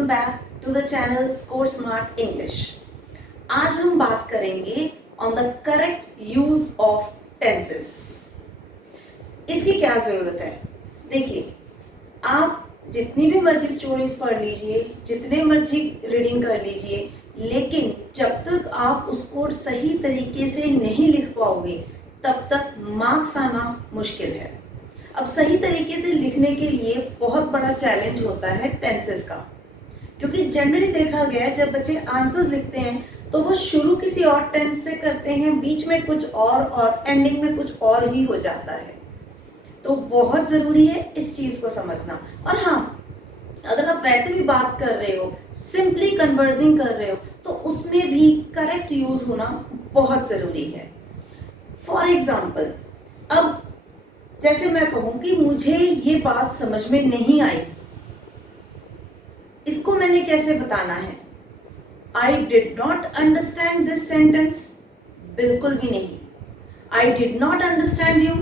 Welcome back to the channel score smart English. आज हम बात करेंगे on the correct use of tenses. इसकी क्या जरूरत है? देखिए, आप जितनी भी मर्जी स्टोरीज पढ़ लीजिए, जितने मर्जी रीडिंग कर लीजिए, लेकिन जब तक आप उसको सही तरीके से नहीं लिख पाओगे तब तक मार्क्स आना मुश्किल है। अब सही तरीके से लिखने के लिए बहुत बड़ा चैलेंज होता है टेंसेस का, क्योंकि जनरली देखा गया है जब बच्चे आंसर्स लिखते हैं तो वो शुरू किसी और टेंस से करते हैं, बीच में कुछ और एंडिंग में कुछ और ही हो जाता है। तो बहुत जरूरी है इस चीज को समझना। और हाँ, अगर आप वैसे भी बात कर रहे हो, सिंपली कन्वर्जिंग कर रहे हो, तो उसमें भी करेक्ट यूज होना बहुत जरूरी है। फॉर एग्जाम्पल, अब जैसे मैं कहूं कि मुझे ये बात समझ में नहीं आई, इसको मैंने कैसे बताना है? I did not understand this sentence, बिल्कुल भी नहीं। I did not understand you,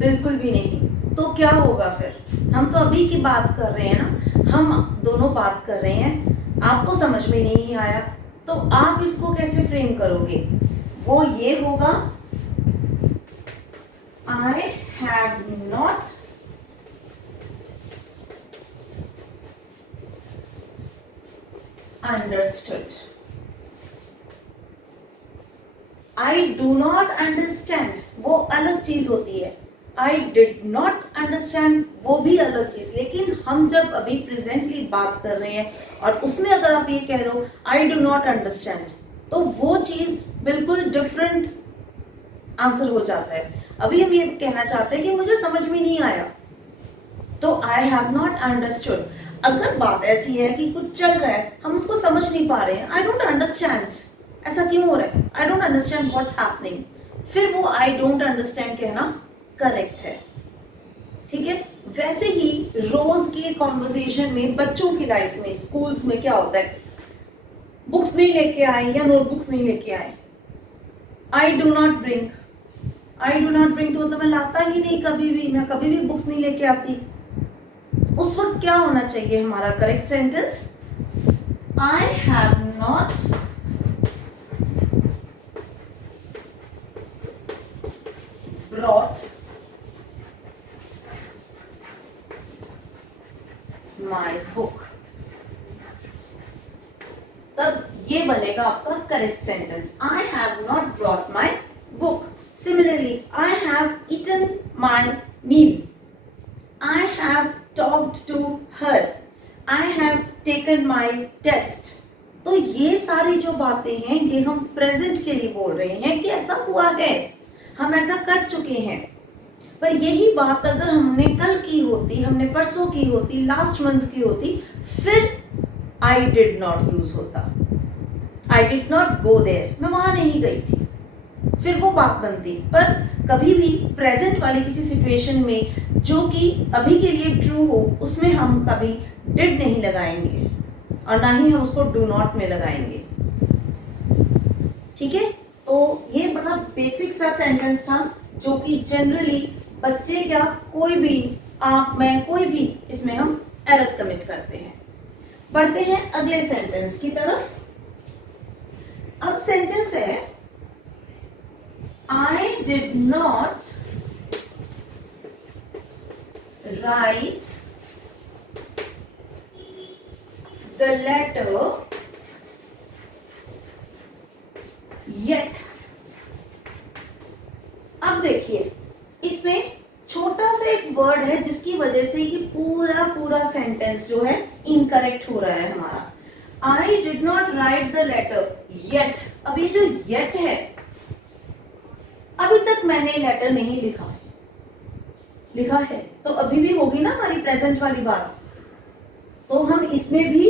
बिल्कुल भी नहीं। तो क्या होगा फिर? हम तो अभी की बात कर रहे हैं ना, हम दोनों बात कर रहे हैं, आपको समझ में नहीं आया तो आप इसको कैसे फ्रेम करोगे? वो ये होगा, I have not understood. I do not understand वो अलग चीज होती है, I did not understand वो भी अलग चीज। लेकिन हम जब अभी प्रेजेंटली बात कर रहे हैं और उसमें अगर आप ये कह दो I do not understand, तो वो चीज बिल्कुल डिफरेंट आंसर हो जाता है। अभी हम ये कहना चाहते हैं कि मुझे समझ में नहीं आया, तो I have not understood। अगर बात ऐसी है कि कुछ चल रहा है, हम उसको समझ नहीं पा रहे हैं, I don't understand, ऐसा क्यों हो रहा है, I don't understand what's happening, फिर वो I don't understand कहना करेक्ट है। ठीक है, वैसे ही रोज के कॉन्वर्सेशन में, बच्चों की लाइफ में, स्कूल्स में क्या होता है, बुक्स नहीं लेके आए या नोटबुक्स नहीं लेके आए, I do not bring। I do not bring तो मतलब मैं लाता ही नहीं, कभी भी मैं कभी भी बुक्स नहीं लेके आती। उस वक्त क्या होना चाहिए हमारा correct sentence? I have not brought my book। तब ये बनेगा आपका correct sentence, I have not brought my book। Similarly, I have eaten my meal, I have talked to her, I have taken my test। तो ये सारी जो बातें हैं ये हम प्रेजेंट के लिए बोल रहे हैं कि ऐसा हुआ है, हम ऐसा कर चुके हैं। पर यही बात अगर हमने कल की होती, हमने परसों की होती, लास्ट मंथ की होती, फिर I did not यूज होता। I did not go there, मैं वहां नहीं गई थी, फिर वो बात बनती। पर कभी भी प्रेजेंट वाली किसी सिचुएशन में जो कि अभी के लिए ट्रू हो, उसमें हम कभी डिड नहीं लगाएंगे और ना ही हम उसको डू नॉट में लगाएंगे। ठीक है, तो ये बड़ा बेसिक सा सेंटेंस था जो कि जनरली बच्चे या कोई भी, आप, मैं, कोई भी, इसमें हम एरर कमिट करते हैं। बढ़ते हैं अगले सेंटेंस की तरफ। अब सेंटेंस है, I did not write the letter yet। अब देखिए, इसमें छोटा सा एक वर्ड है जिसकी वजह से ये पूरा सेंटेंस जो है इनकरेक्ट हो रहा है हमारा। I did not write the letter yet। अब ये जो yet है, अभी तक मैंने लेटर नहीं लिखा है, तो अभी भी होगी ना हमारी प्रेजेंट वाली बात। तो हम इसमें भी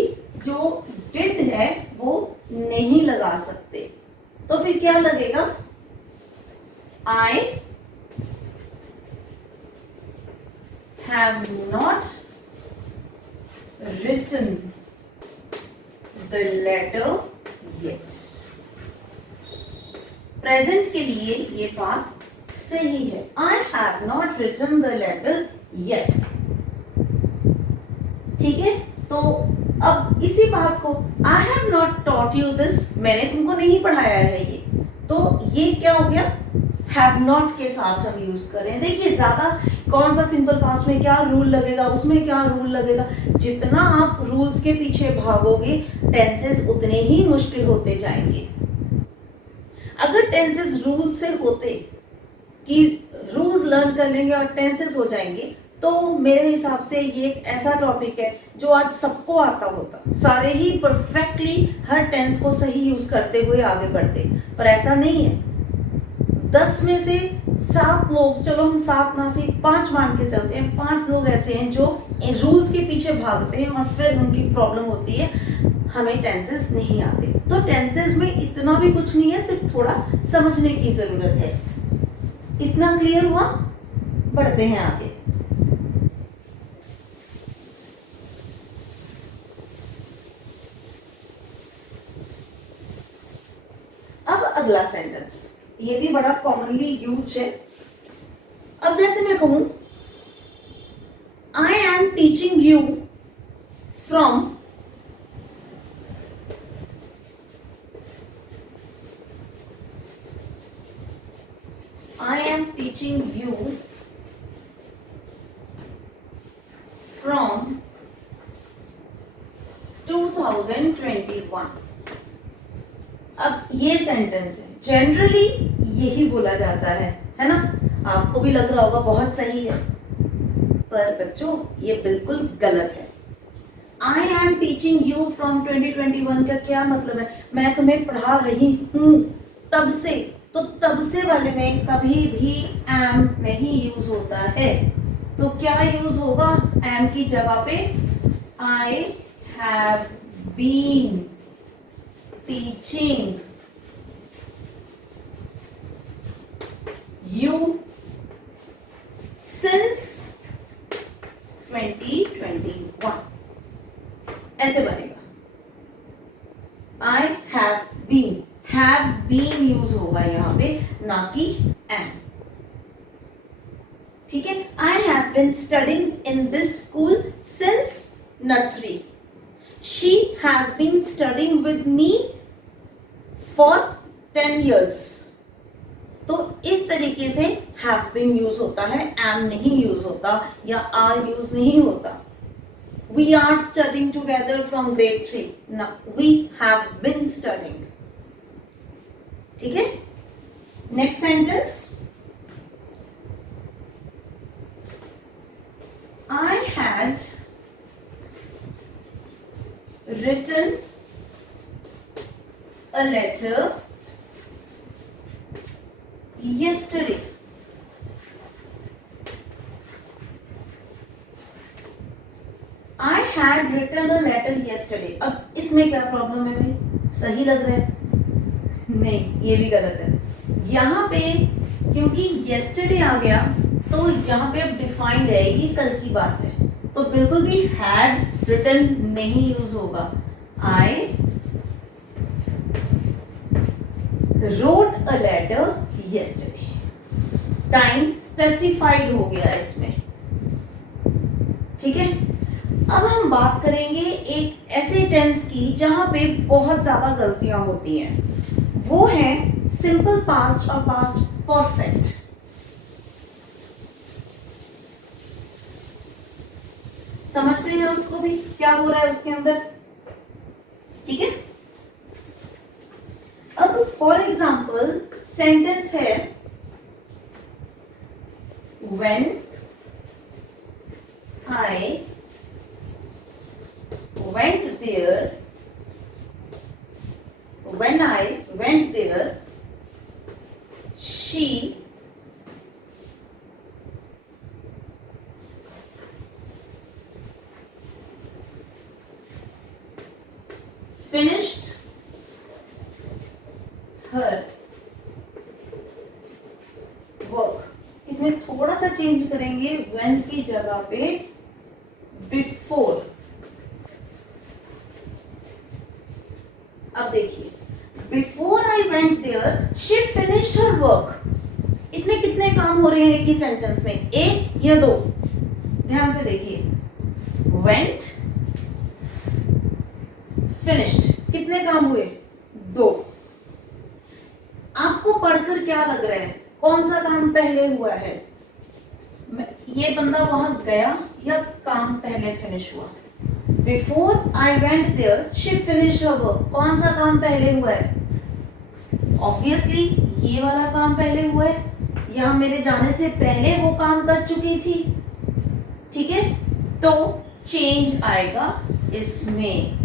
जो डिड है वो नहीं लगा सकते, तो फिर क्या लगेगा? I have not written the letter yet। Present के लिए ये बात सही है, I have not written the letter yet। ठीक है, तो अब इसी बात को I have not taught you this, मैंने तुमको नहीं पढ़ाया है ये, तो ये क्या हो गया, हैव नॉट के साथ हम यूज कर रहे हैं। देखिए ज्यादा कौन सा सिंपल पास्ट में क्या रूल लगेगा, उसमें क्या रूल लगेगा, जितना आप रूल्स के पीछे भागोगे टेंसेस उतने ही मुश्किल होते जाएंगे। अगर टेंसेस रूल से होते कि रूल्स लर्न कर लेंगे और टेंसेस हो जाएंगे, तो मेरे हिसाब से ये एक ऐसा टॉपिक है जो आज सबको आता होता, सारे ही परफेक्टली हर टेंस को सही यूज करते हुए आगे बढ़ते, पर ऐसा नहीं है। 10 में से 7 लोग, चलो हम 7 ना से 5 मान के चलते हैं, 5 लोग ऐसे हैं जो रूल्स के पीछे भागते हैं और फिर उनकी प्रॉब्लम होती है, हमें टेंसेस नहीं आते। तो टेंसेस में इतना भी कुछ नहीं है, सिर्फ थोड़ा समझने की जरूरत है। इतना क्लियर हुआ? बढ़ते हैं आगे। अब अगला सेंटेंस, ये भी बड़ा कॉमनली यूज है। अब जैसे मैं कहूं I am teaching you from I am teaching you from 2021। अब ये सेंटेंस है, जनरली यही बोला जाता है ना? आपको भी लग रहा होगा बहुत सही है, पर बच्चों ये बिल्कुल गलत है। I am teaching you from 2021 का क्या मतलब है? मैं तुम्हें पढ़ा रही हूँ तब से, तो तब से वाले में कभी भी am नहीं यूज होता है, तो क्या यूज होगा am की जगह पे? I have been teaching you since 2021, ऐसे बनेगा। I have been यूज होगा यहाँ पे, ना कि am। ठीक है? I have been studying in this school since nursery. She has been studying with me for 10 years. तो इस तरीके से have been यूज होता है, am नहीं यूज होता या are यूज नहीं होता। We are studying together from grade 3. Now we have been studying. ठीक है? Next sentence. I had written a letter yesterday. I had written a letter yesterday. अब इसमें क्या प्रॉब्लम है भाई? सही लग रहा है? नहीं, ये भी गलत है। यहाँ पे क्योंकि yesterday आ गया, तो यहाँ पे अब डिफाइंड है, ये कल की बात है, तो बिल्कुल भी had written नहीं यूज होगा। I wrote a letter yesterday. Time specified हो गया इसमें। ठीक है? अब हम बात करेंगे एक ऐसे टेंस की जहां पे बहुत ज्यादा गलतियां होती हैं, वो है सिंपल पास्ट और पास्ट परफेक्ट। समझते हैं उसको भी, क्या हो रहा है उसके अंदर? ठीक है? अब फॉर एग्जाम्पल सेंटेंस है when I went there, when I went there, she finished her work। इसमें थोड़ा सा चेंज करेंगे, when की जगह पे before। अब देखिए, before I went there, she finished her work। इसमें कितने काम हो रहे हैं एक ही सेंटेंस में? एक या दो? ध्यान से देखिए, went फिनिश्ड। कितने काम हुए? 2। आपको पढ़कर क्या लग रहा है, कौन सा काम पहले हुआ है? ये बंदा वहां गया या काम पहले फिनिश हुआ? Before I went there she finished her work. कौन सा काम पहले हुआ है? ऑब्वियसली ये वाला काम पहले हुआ है, या मेरे जाने से पहले वो काम कर चुकी थी। ठीक है, तो चेंज आएगा इसमें।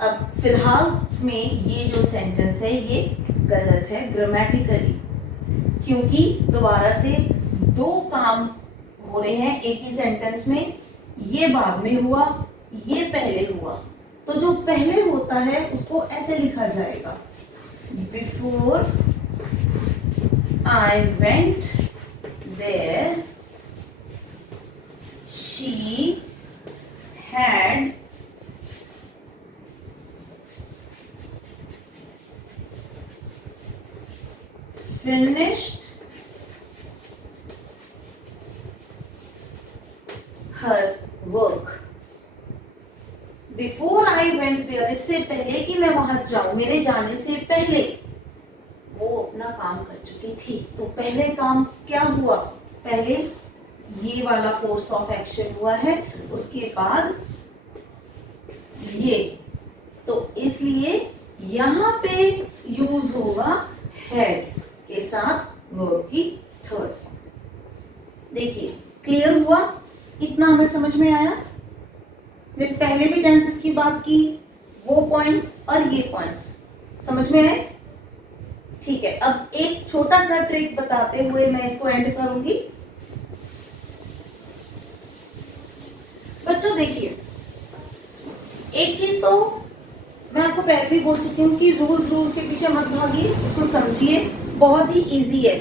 अब फिलहाल में ये जो सेंटेंस है ये गलत है ग्रामेटिकली, क्योंकि दोबारा से 2 काम हो रहे हैं एक ही सेंटेंस में। ये बाद में हुआ, ये पहले हुआ। तो जो पहले होता है उसको ऐसे लिखा जाएगा, before I went there she had finished her work. Before I went there, इससे पहले कि मैं वहां जाऊं, मेरे जाने से पहले वो अपना काम कर चुकी थी। तो पहले काम क्या हुआ? पहले ये वाला कोर्स ऑफ एक्शन हुआ है, उसके बाद ये। तो इसलिए यहां पे यूज होगा हैड के साथ वर्ब की थर्ड फॉर्म। देखिए क्लियर हुआ? इतना हमें समझ में आया? जब पहले भी टेंसेस की बात की, वो पॉइंट्स और ये पॉइंट्स समझ में आए? ठीक है, अब एक छोटा सा ट्रिक बताते हुए मैं इसको एंड करूंगी। बच्चों देखिए, एक चीज तो मैं आपको पहले भी बोल चुकी हूँ कि रूल्स के पीछे मत भागिए, उसको समझिए, बहुत ही इजी है।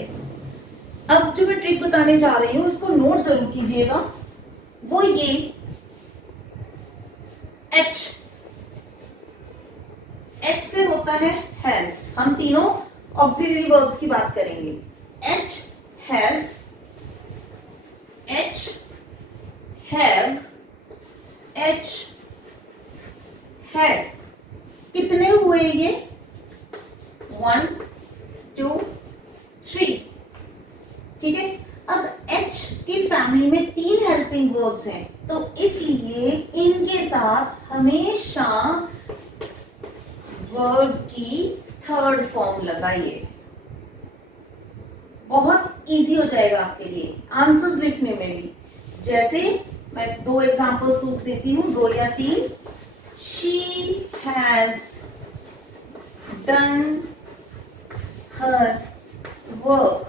अब जो मैं ट्रिक बताने जा रही हूँ उसको नोट जरूर कीजिएगा। वो ये एच से होता है हैज। हम तीनों ऑक्सिलरी वर्ब्स की बात करेंगे। H has, H have, H had. कितने हुए ये? 1 2 3। ठीक है, अब H की फैमिली में 3 हेल्पिंग वर्ब्स हैं, तो इसलिए इनके साथ हमेशा वर्ब की थर्ड फॉर्म लगाइए। बहुत इजी हो जाएगा आपके लिए आंसर्स लिखने में भी। जैसे मैं 2 एग्जांपल्स देती हूं, 2 या 3। She has done her work.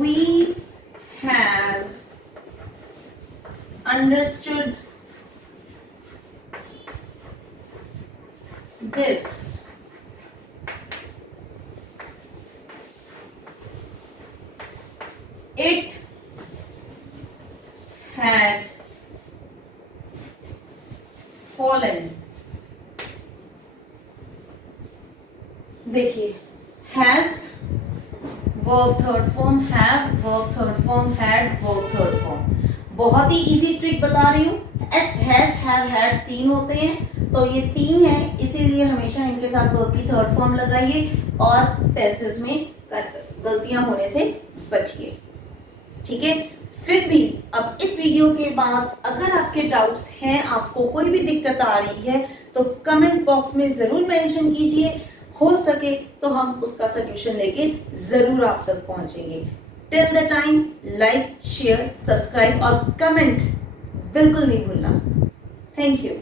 We have understood this. It had fallen. देखिए, has verb third form, have verb third form, had verb third form. बहुत ही इजी ट्रिक बता रही हूँ। एट, हैज, हैव, हैड 3 होते हैं, तो ये 3 है, इसीलिए हमेशा इनके साथ वर्ब की थर्ड फॉर्म लगाइए और टेंसेस में गलतियां होने से बचिए। ठीक है, फिर भी अब इस वीडियो के बाद अगर आपके डाउट्स हैं, आपको कोई भी दिक्कत आ रही है, तो कमेंट बॉक्स में जरूर मेंशन कीजिए। हो सके तो हम उसका सॉल्यूशन लेके जरूर आप तक पहुंचेंगे। Till the time, like, share, subscribe और कमेंट बिल्कुल नहीं भूलना। Thank you.